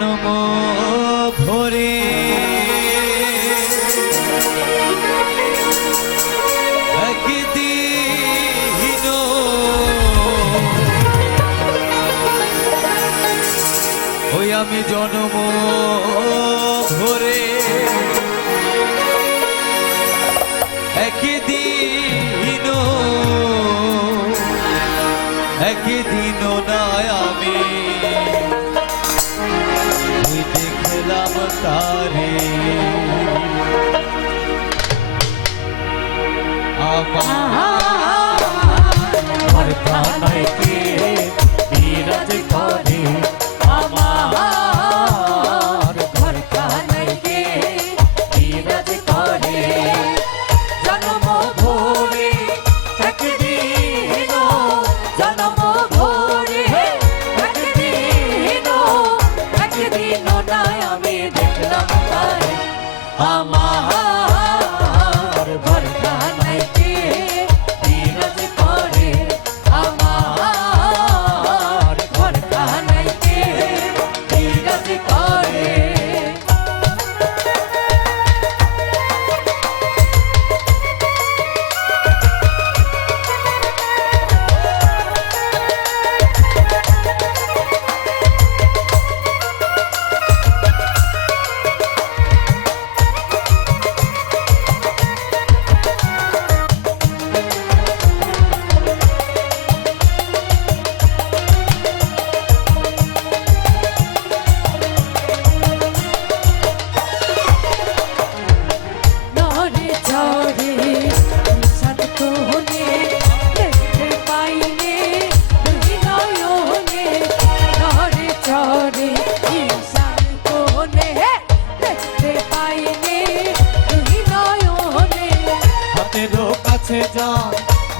জনম ভরে একদিন ওই আমি জনম ভরে একদিন নাই আমি দেখলাম তারে আমার প্রাণে কে বিরাজ করে আমার ঘর প্রাণে কে বিরাজ করে জন্ম ভরে একদিন জন্ম ভরে একদিন নাই আমি দেখলাম তারে আমার ঘর প্রাণে কে বিরাজ করে আমার ঘর প্রাণে কে বিরাজ করে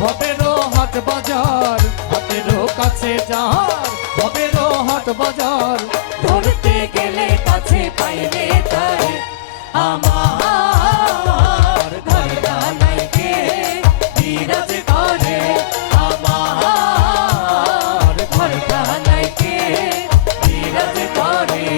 ভবেরও হাট বাজার হাতেরও কাছে যার ভবেরও হাট বাজার ধরতে গেলে কাছে পাইলে তারে আমার ঘর ডানায় কে বিরাজ করে আমার ঘর ডানায় কে বিরাজ করে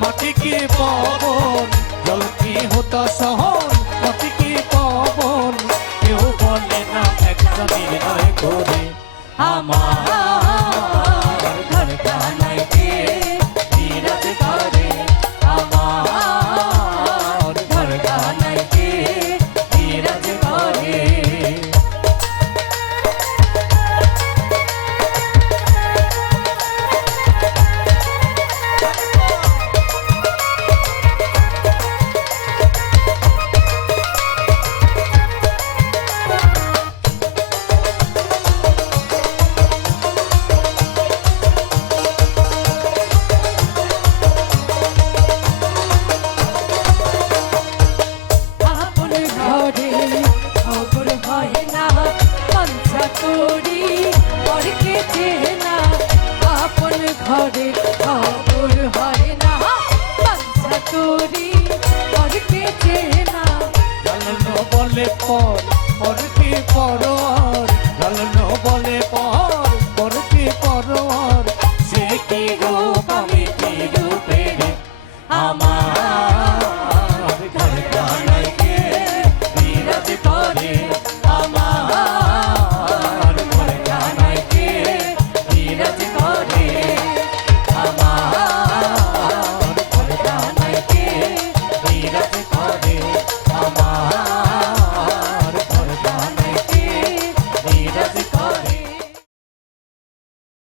মাটি কি পবন জল কি হতা সহন মাটি কি পবন কেউ বলে না একজনের নয় করে আমার ঘর ডানায় কে বিরাজ করে আমার ঘর ডানায় কে বিরাজ করে ঘরে খবর হয় না বাচ্চা তোরি পরকে চেনা লালন বলে পর কি পরর লালন বলে পর কি পরর সে কি গো